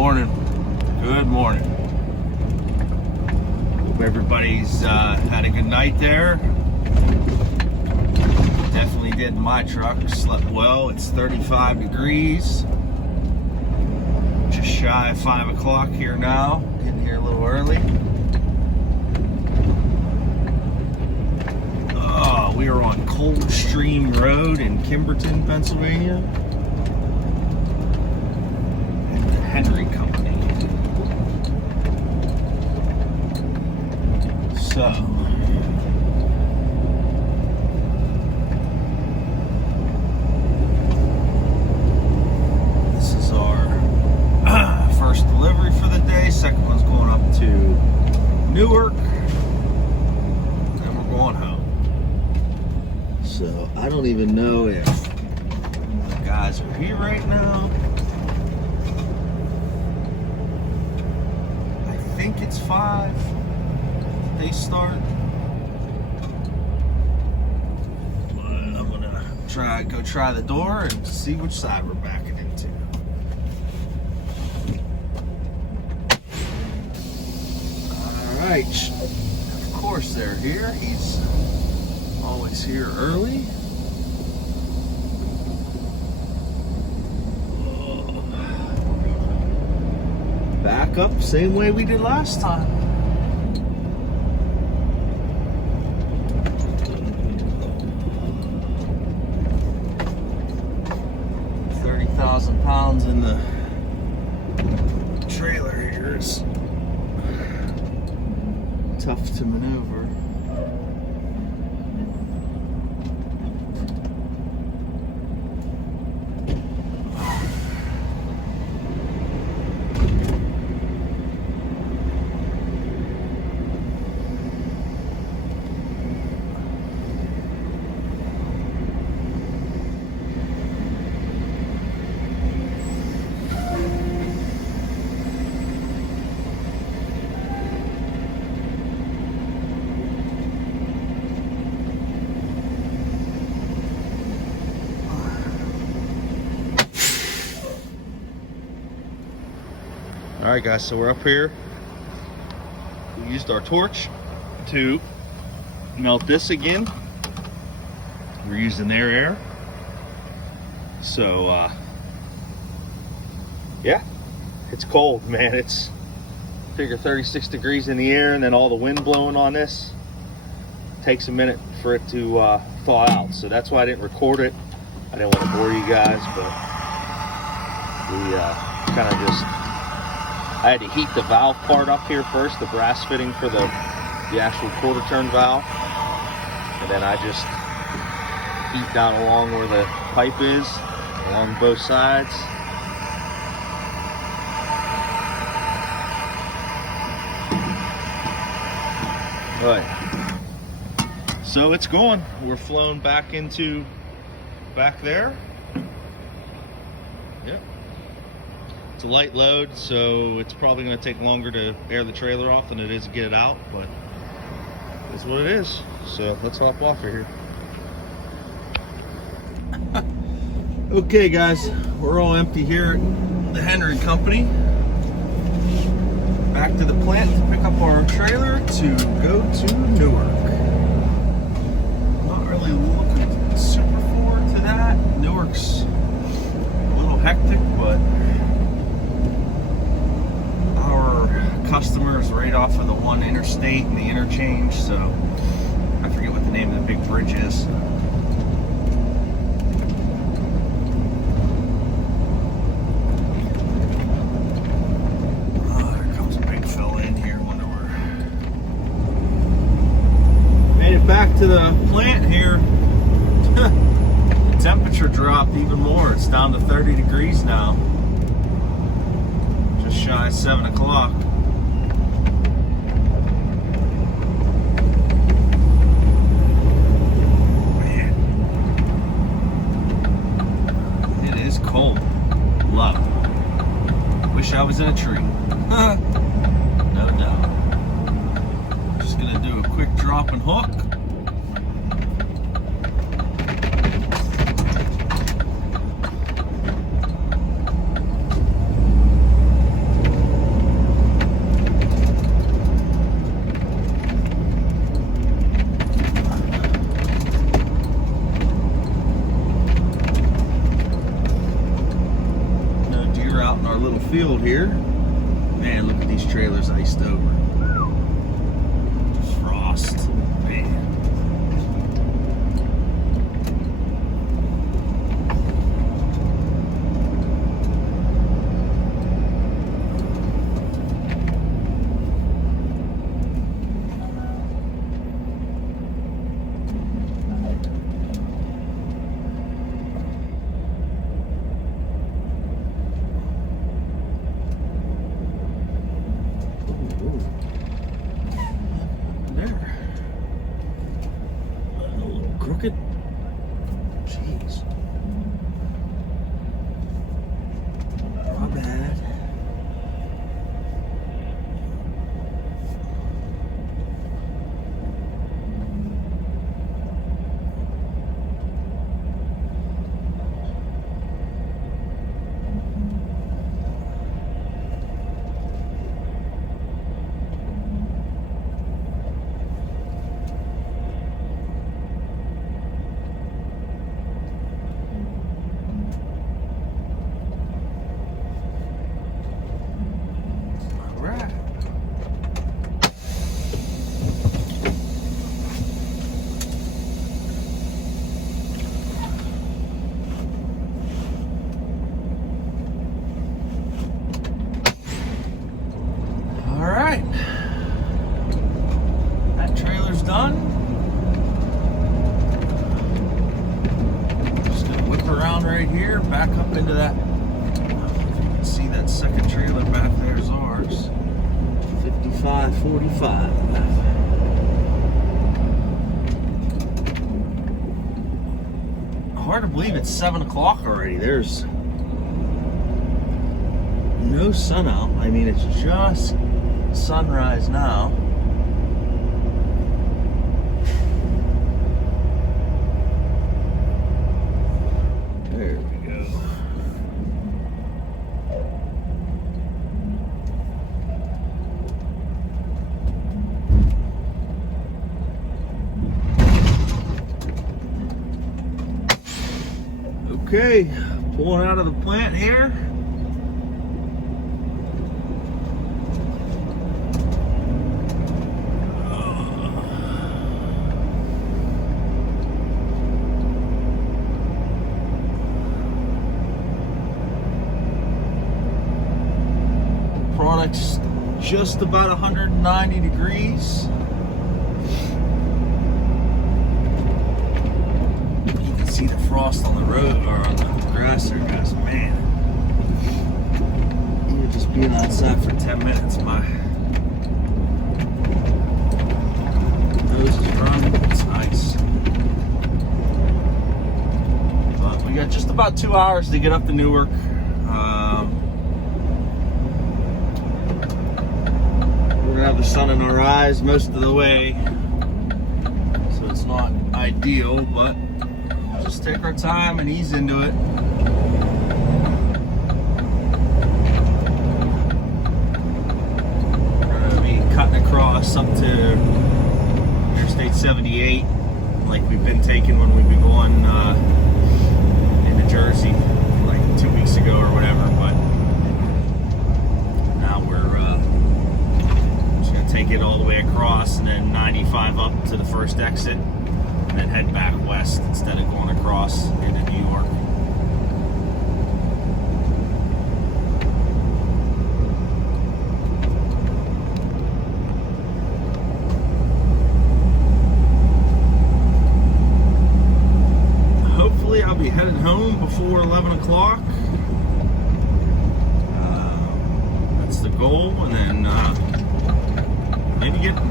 Morning. Good morning. Hope everybody's had a good night there. Definitely did in my truck. Slept well. It's 35 degrees. Just shy of 5 o'clock here now. Getting here a little early. We are on Coldstream Road in Kimberton, Pennsylvania. And the Henry Company. So, this is our first delivery for the day. Second one's going up to Newark. And we're going home. So I don't even know if the guys are here right now. I think it's 5 that they start. But I'm gonna go try the door and see which side we're backing into. Alright. Of course they're here. He's always here early. Back up same way we did last time. £30,000 in the trailer here is tough to maneuver. Alright guys, so we're up here. We used our torch to melt this again. We're using their air. So yeah, it's cold, man. It's figure 36 degrees in the air and then all the wind blowing on this. Takes a minute for it to thaw out. So that's why I didn't record it. I didn't want to bore you guys, but we kind of just I had to heat the valve part up here first, the brass fitting for the actual quarter turn valve. And then I just heat down along where the pipe is, along both sides. All right. So it's going. We're flown back there. Yep. It's a light load, so it's probably going to take longer to air the trailer off than it is to get it out, but it's what it is. So let's hop off of here. Okay guys, we're all empty here at the Henry Company. Back to the plant to pick up our trailer to go to Newark. Not really looking super forward to that. Newark's a little hectic, but our customers right off of the one interstate and the interchange, so I forget what the name of the big bridge is. Oh, there comes a big fella in here. Wonder where. Made it back to the plant here. The temperature dropped even more. It's down to 30 degrees now. Just shy of 7 o'clock. Man. It is cold. Love. Wish I was in a tree. No doubt. Just gonna do a quick drop and hook. in our little field here. Man, look at these trailers iced over. Frost, man. Crooked. Jeez. My bad. That trailer's done. Just gonna whip around right here, back up into that. If you can see that second trailer back there is ours. 5545. Hard to believe it's 7 o'clock already. There's no sun out. I mean, it's just sunrise now. There we go. Okay, pulling out of the plant here. Product's just about 190 degrees. You can see the frost on the road or on the grass there, guys. Man, even just being outside for 10 minutes, my nose is running. It's nice. But we got just about 2 hours to get up to Newark. We're gonna have the sun in our eyes most of the way, so it's not ideal, but we'll just take our time and ease into it. We're gonna be cutting across up to Interstate 78 like we've been taking when we've been going into Jersey like 2 weeks ago or whatever, but now we're take it all the way across and then 95 up to the first exit and then head back west instead of going across into New York. Hopefully I'll be headed home before 11 o'clock. That's the goal, and then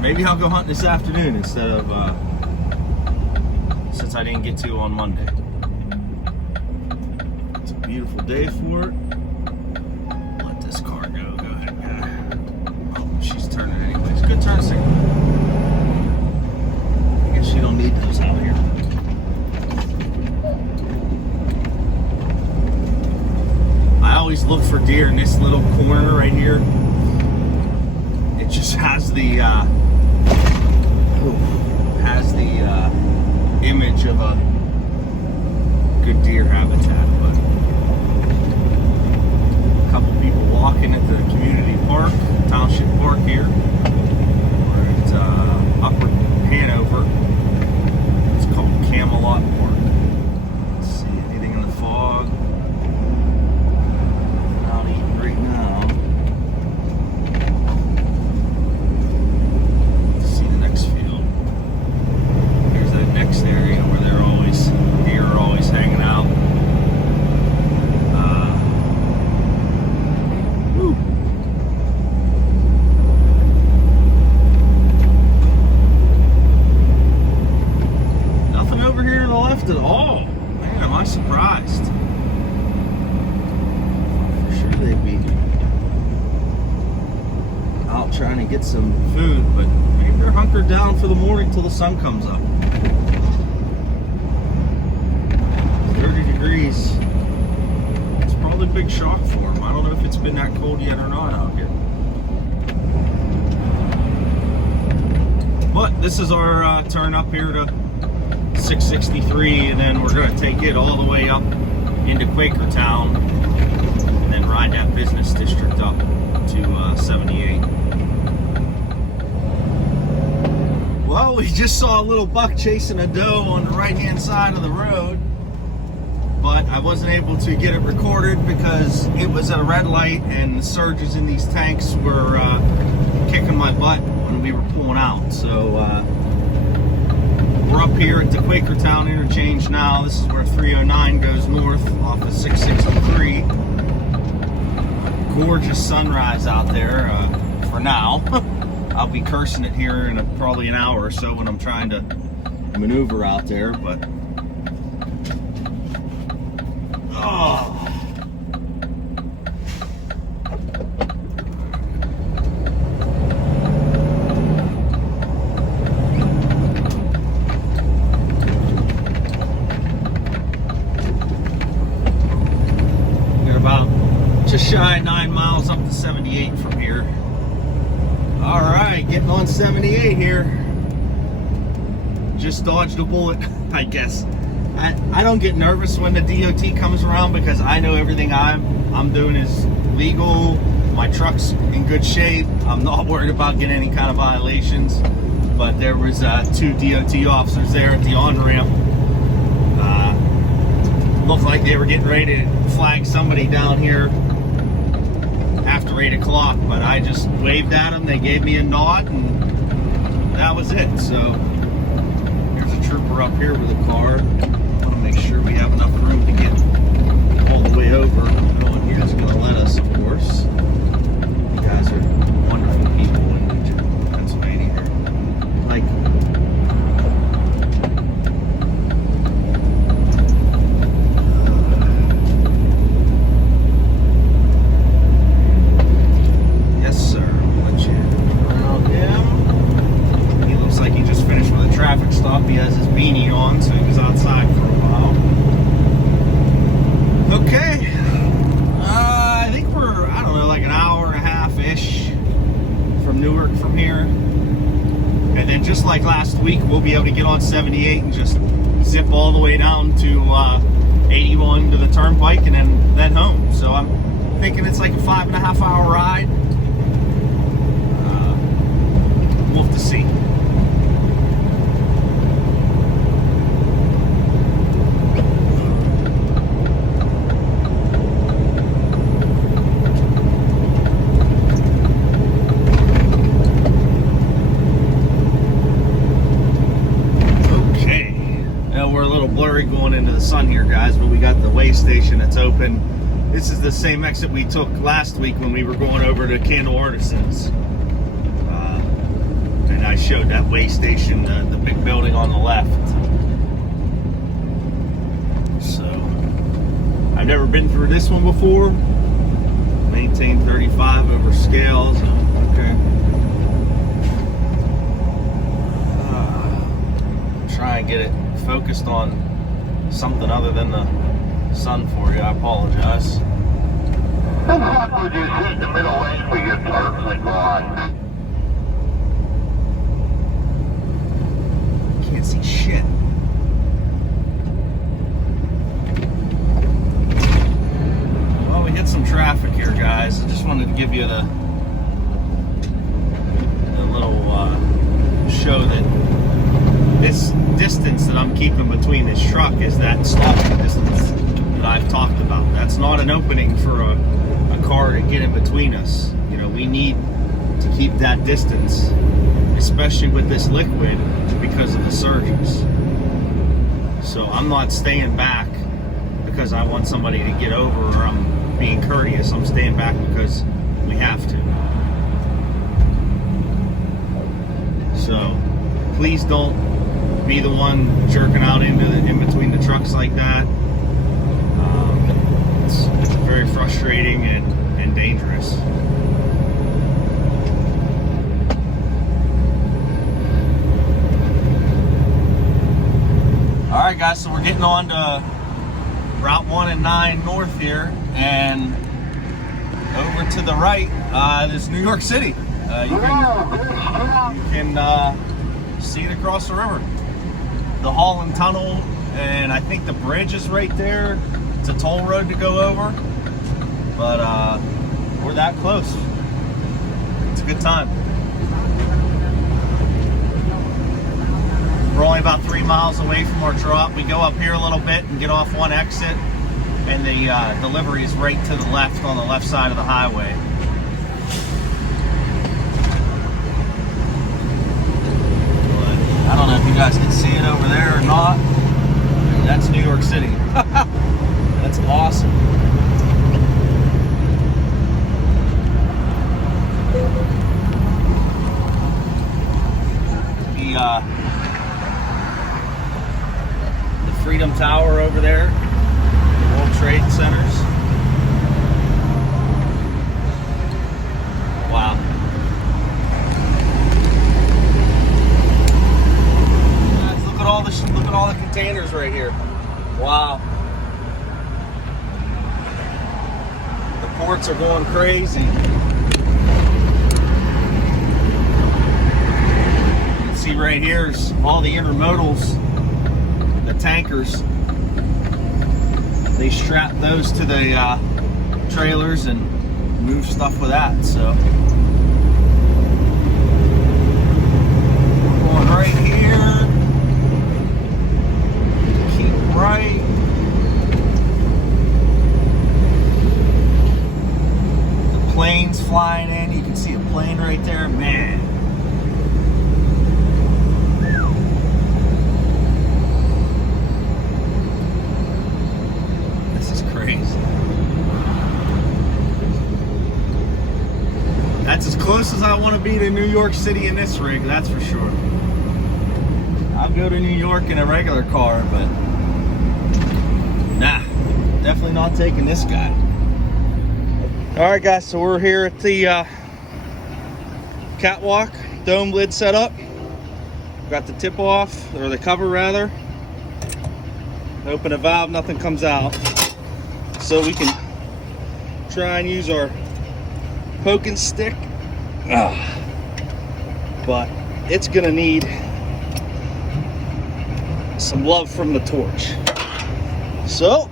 maybe I'll go hunting this afternoon instead of since I didn't get to on Monday. It's a beautiful day for it. Let this car go. Go ahead, guy. Oh, she's turning anyways. Good turn signal. I guess you don't need those out here. I always look for deer in this little corner right here. It just has the image of a good deer habitat, but a couple people here. We're at Upper Hanover. It's called Camelot Park. Let's see, anything in the fog? Not even right now. Let's see the next field. There's that next area where deer are always hanging out. Nothing over here to the left at all. Man, am I surprised. For sure they'd be out trying to get some food, but maybe they're hunkered down for the morning till the sun comes up. 30 degrees. It's probably a big shock for them. I don't know if it's been that cold yet or not out here. But this is our turn up here to 663, and then we're going to take it all the way up into Quakertown, and then ride that business district up to 78. Well, we just saw a little buck chasing a doe on the right-hand side of the road, but I wasn't able to get it recorded because it was at a red light and the surges in these tanks were kicking my butt when we were pulling out. So we're up here at the Quakertown interchange now. This is where 309 goes north off of 663. Gorgeous sunrise out there for now. I'll be cursing it here in probably an hour or so when I'm trying to maneuver out there, but oh. We're about just shy of 9 miles up to 78 from here. All right, getting on 78 here. Just dodged a bullet, I guess. I don't get nervous when the DOT comes around because I know everything I'm doing is legal. My truck's in good shape. I'm not worried about getting any kind of violations. But there was 2 DOT officers there at the on-ramp. Looked like they were getting ready to flag somebody down here after 8 o'clock, but I just waved at them. They gave me a nod, and that was it. So there's a trooper up here with a car. I want to make sure we have enough room to get all the way over. No one here is going to let us, of course. You guys are wonderful people in Pennsylvania here. Like, traffic stop. He has his beanie on, so he was outside for a while. Okay. I think we're, I don't know, like an hour and a half-ish from Newark from here. And then just like last week, we'll be able to get on 78 and just zip all the way down to 81 to the turnpike and then home. So I'm thinking it's like a 5.5 hour ride. We'll have to see. Blurry going into the sun here, guys, but we got the way station that's open. This is the same exit we took last week when we were going over to Candle Artisans, and I showed that way station, the big building on the left. So I've never been through this one before. Maintain 35 over scales. Okay. Try and get it focused on something other than the sun for you. I apologize. How hot would you see the middle lane for your turns and lines? Can't see shit. Well, we hit some traffic here, guys. I just wanted to give you the little show that this distance that I'm keeping between this truck is that stopping distance that I've talked about. That's not an opening for a car to get in between us. You know, we need to keep that distance, especially with this liquid, because of the surges. So I'm not staying back because I want somebody to get over or I'm being courteous. I'm staying back because we have to. So please don't be the one jerking out in between the trucks like that. It's very frustrating and dangerous. Alright guys, so we're getting on to Route 1 and 9 north here, and over to the right is New York City. You can see it across the river. The Holland Tunnel, and I think the bridge is right there. It's a toll road to go over, but we're that close. It's a good time. We're only about 3 miles away from our drop. We go up here a little bit and get off one exit, and the delivery is right to the left on the left side of the highway. But I don't know if you guys can see it over there or not. That's New York City. That's awesome. The Freedom Tower over there, the World Trade Centers. Wow. Guys, look at all the containers right here. Wow. The ports are going crazy. You can see right here is all the intermodals, the tankers. They strap those to the trailers and move stuff with that. So we're going right here. Keep right. The plane's flying in. You can see a plane right there. Man. That's as close as I want to be to New York City in this rig, that's for sure. I'll go to New York in a regular car, but nah, definitely not taking this guy. Alright guys, so we're here at the catwalk, dome lid set up. Got the tip off, or the cover rather. Open a valve, nothing comes out. So we can try and use our poking stick, but it's gonna need some love from the torch. So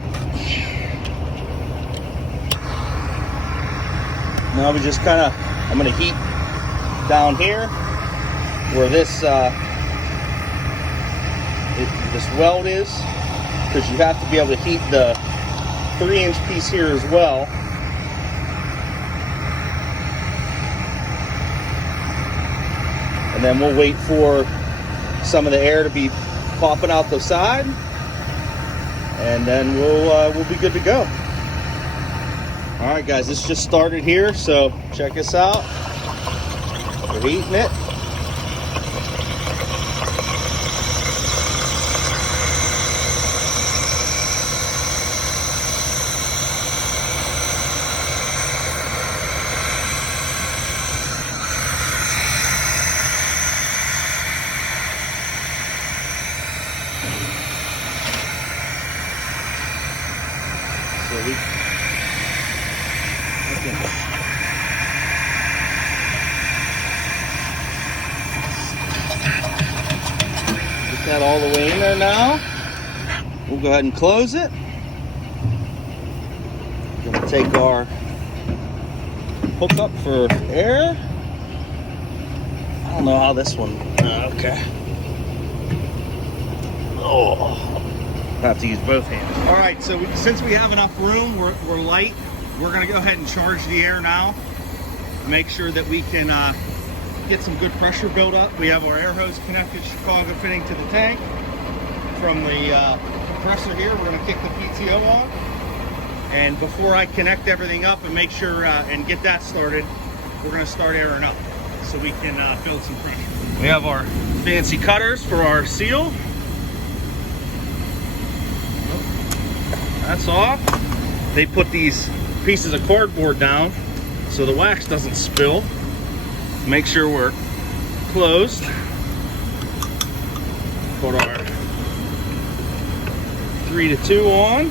now we just kind of, I'm gonna heat down here where this this weld is, because you have to be able to heat the 3-inch piece here as well. And then we'll wait for some of the air to be popping out the side, and then we'll be good to go. All right, guys, this just started here, so check this out. We're heating it. Get that all the way in there now. We'll go ahead and close it. We're going to take our hook up for air. I don't know how this one. Okay. Oh, I have to use both hands. All right, so since we have enough room, we're light. We're gonna go ahead and charge the air now. Make sure that we can get some good pressure build up. We have our air hose connected Chicago fitting to the tank. From the compressor here, we're gonna kick the PTO on. And before I connect everything up and make sure and get that started, we're gonna start airing up so we can build some pressure. We have our fancy cutters for our seal. That's off. They put these pieces of cardboard down so the wax doesn't spill. Make sure we're closed. Put our 3 to 2 on.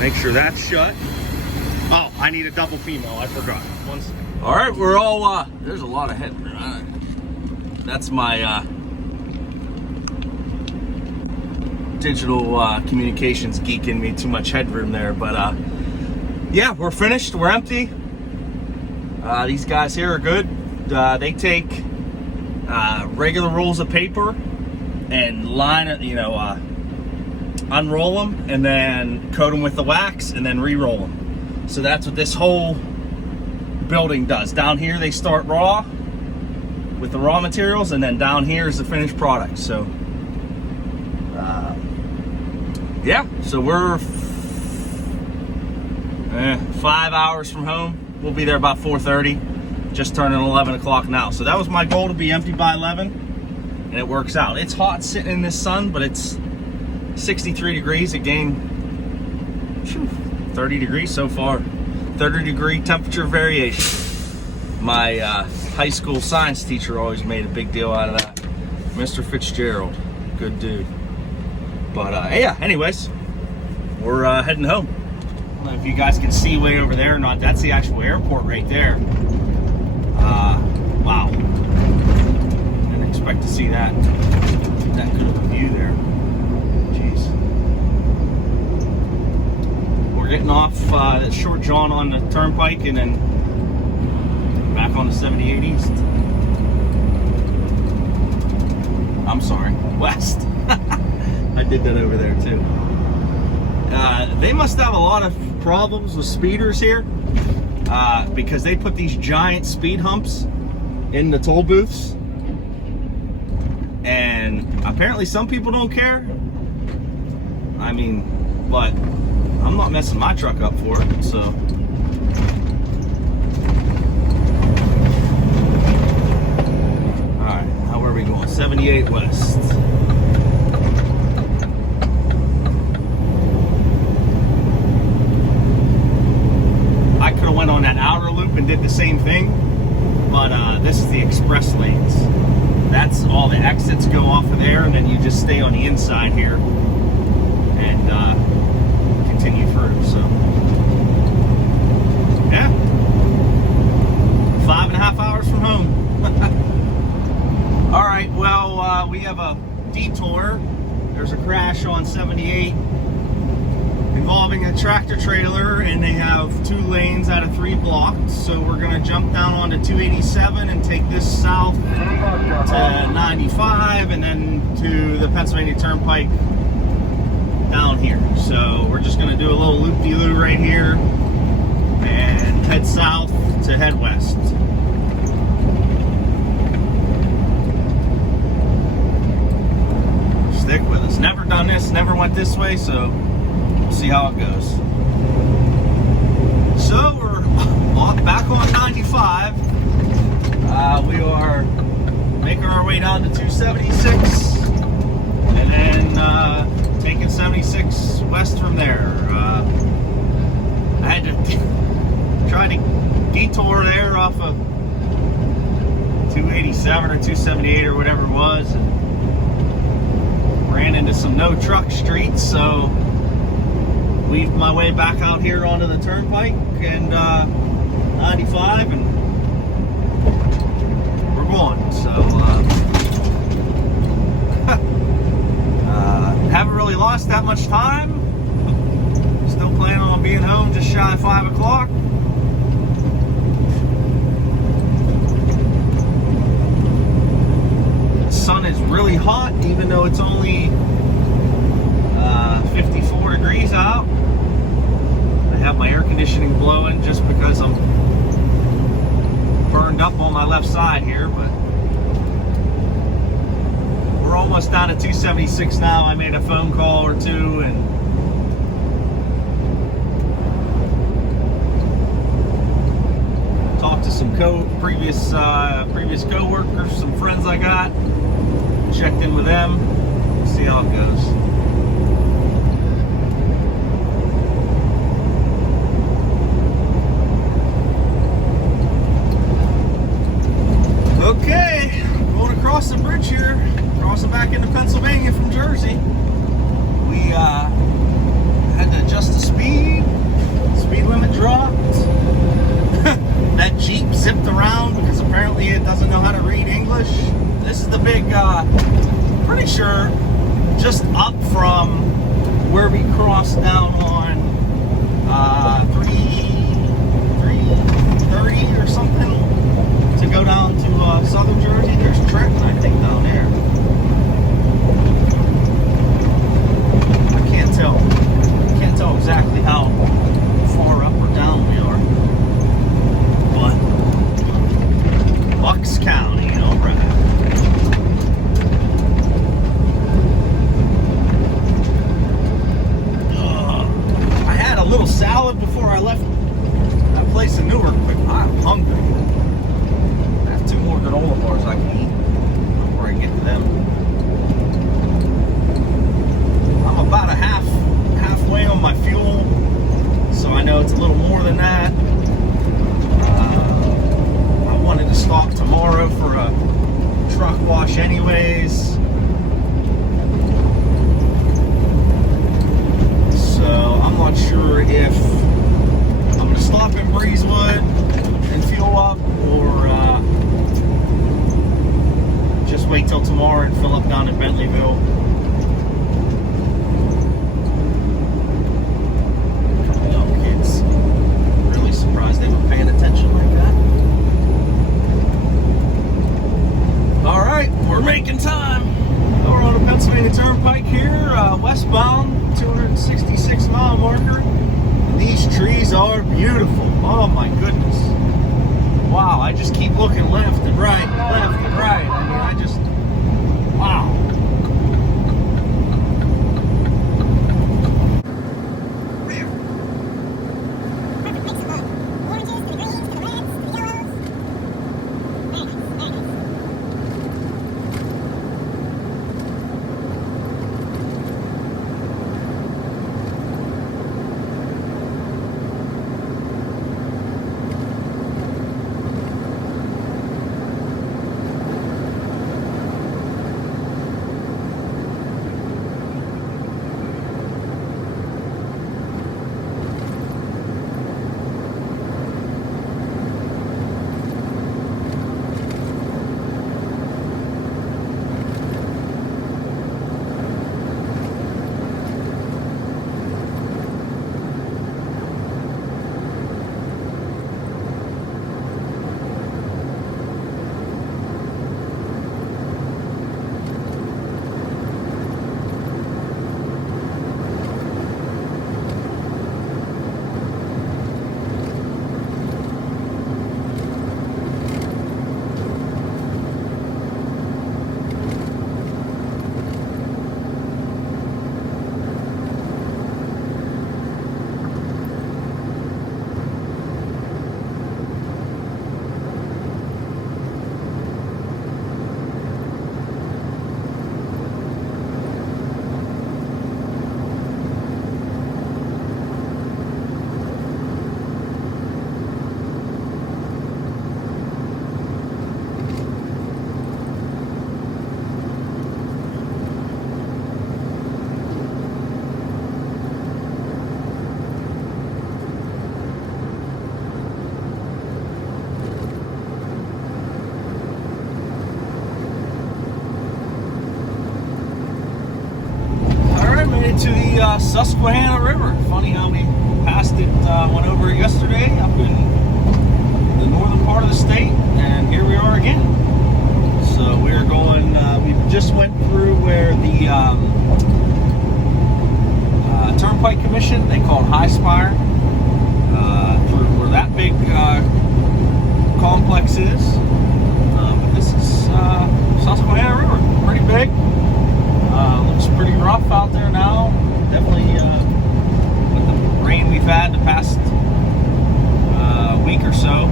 Make sure that's shut. Oh, I need a double female, I forgot. One second. All right, we're all, there's a lot of headroom. That's my digital communications geek in me, too much headroom there, but yeah, we're finished, we're empty. These guys here are good. They take regular rolls of paper and line it, you know, unroll them and then coat them with the wax and then re-roll them. So that's what this whole building does. Down here they start raw with the raw materials, and then down here is the finished product. So yeah, so we're 5 hours from home. We'll be there about 4:30, just turning 11 o'clock now. So that was my goal, to be empty by 11, and it works out. It's hot sitting in this sun, but it's 63 degrees. It gained 30 degrees so far. 30-degree temperature variation. My high school science teacher always made a big deal out of that. Mr. Fitzgerald, good dude. But yeah, anyways, we're heading home. I don't know if you guys can see way over there or not. That's the actual airport right there. Wow. Didn't expect to see that good of a view there. Jeez. We're getting off Short John on the turnpike and then back on the 78 East. I'm sorry, West. I did that over there too. They must have a lot of problems with speeders here because they put these giant speed humps in the toll booths, and apparently some people don't care. I mean, but I'm not messing my truck up for it, so. All right, now where are we going? 78 West. I could have went on that outer loop and did the same thing, but this is the express lanes. That's all the exits go off of there, and then you just stay on the inside here and continue through. So yeah, 5.5 hours from home. All right, well, we have a detour. There's a crash on 78 involving a tractor trailer, and they have 2 lanes out of 3 blocked. So we're gonna jump down onto 287 and take this south to 95 and then to the Pennsylvania Turnpike down here. So we're just gonna do a little loop-de-loo right here and head south to head west. Stick with us. Never done this, never went this way, so we'll see how it goes. So we're back on 95. We are making our way down to 276 and then taking 76 west from there. I had to try to detour there off of 287 or 278 or whatever it was, and ran into some no truck streets, so weaved my way back out here onto the turnpike and 95, and we're going. So haven't really lost that much time. Still planning on being home just shy of 5 o'clock. hot, even though it's only 54 degrees out. I have my air conditioning blowing just because I'm burned up on my left side here, but we're almost down to 276 now. I made a phone call or two and talked to some previous co-workers, some friends I got, checked in with them, see how it goes. Okay, going across the bridge here, crossing back into Pennsylvania from Jersey. We had to adjust the speed limit dropped. That Jeep zipped around because apparently it doesn't know how to read English. This is the big, pretty sure, just up from where we crossed down on 330 or something to go down to southern Jersey. There's Trenton, I think, down there. I can't tell exactly how far up or down we are. Bucks County, all right. I had a little salad before I left that place in Newark, but I'm hungry. I have 2 more granola bars I can eat before I get to them. I'm about halfway on my fuel, so I know it's a little more than that. Wanted to stop tomorrow for a truck wash anyways, so I'm not sure if I'm going to stop in Breezewood and fuel up or just wait till tomorrow and fill up down in Bentleyville. Young kids, really surprised they were paying attention like that. All right, we're making time. We're on the Pennsylvania Turnpike here, westbound, 266 mile marker. And these trees are beautiful. Oh my goodness. Wow, I just keep looking left and right, left and right. I mean, wow. To the Susquehanna River. Funny how we passed it, went over it yesterday up in the northern part of the state, and here we are again. So So we're going, we just went through where the Turnpike Commission, they call it High Spire, through where that big complex is. But this is Susquehanna River, pretty big. Looks pretty rough out there now. Definitely with the rain we've had the past week or so.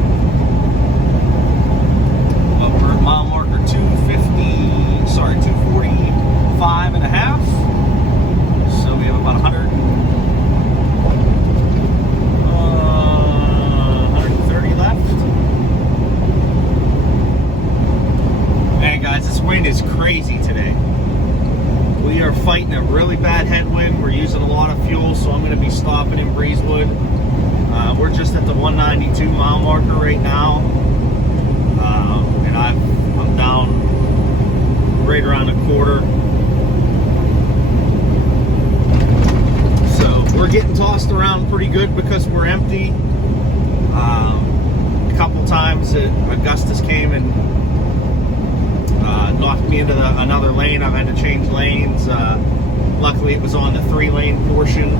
We're at mile marker 245 and a half. So we have about 130 left. Man, guys, this wind is crazy today. We are fighting a really bad headwind. We're using a lot of fuel, so I'm going to be stopping in Breezewood. We're just at the 192 mile marker right now. And I'm down right around a quarter. So we're getting tossed around pretty good because we're empty. A couple times Augustus came and knocked me into another lane. I've had to change lanes. Luckily it was on the 3-lane portion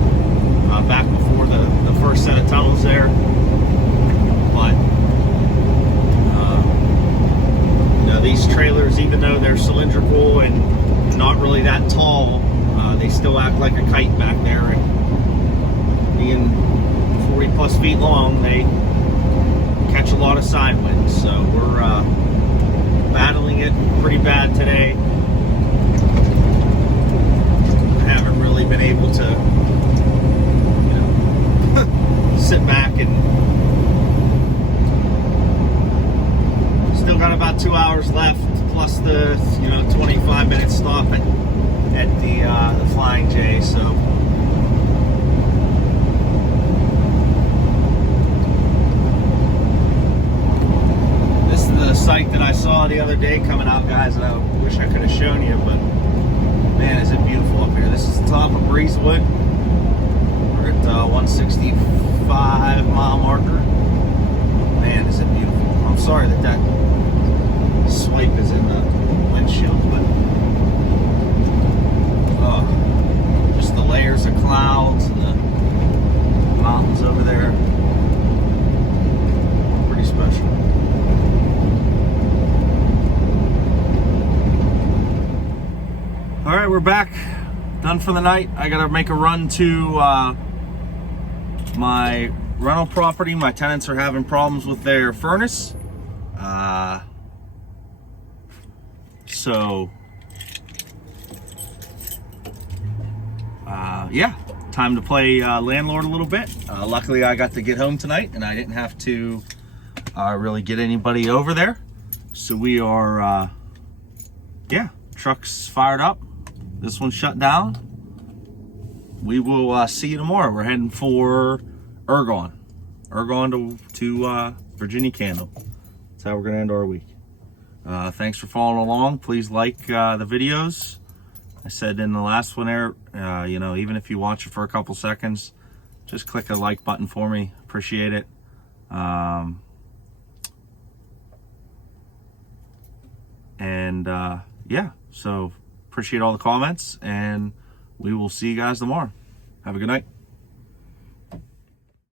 back before the first set of tunnels there. But these trailers, even though they're cylindrical and not really that tall, they still act like a kite back there. And being 40 plus feet long, they catch a lot of side winds. So we're battling it pretty bad today. I haven't really been able to, sit back and still got about 2 hours left, plus the 25-minute stop at the Flying J. So this is the site that I saw the other day coming out, guys, and I wish I could have shown you, but man, is it beautiful up here. This is the top of Breezewood. We're at 165 mile marker. Man, is it beautiful. I'm sorry that swipe is in the windshield, but just the layers of clouds and the mountains over there. Pretty special. All right, we're back. Done for the night. I gotta make a run to my rental property. My tenants are having problems with their furnace. Yeah, time to play landlord a little bit. Luckily, I got to get home tonight, and I didn't have to really get anybody over there. So we are, truck's fired up. This one's shut down. We will see you tomorrow. We're heading for Ergon to Virginia Candle. That's how we're going to end our week. Thanks for following along. Please like the videos. I said in the last one there, even if you watch it for a couple seconds, just click the like button for me. Appreciate it. So appreciate all the comments, and we will see you guys tomorrow. Have a good night.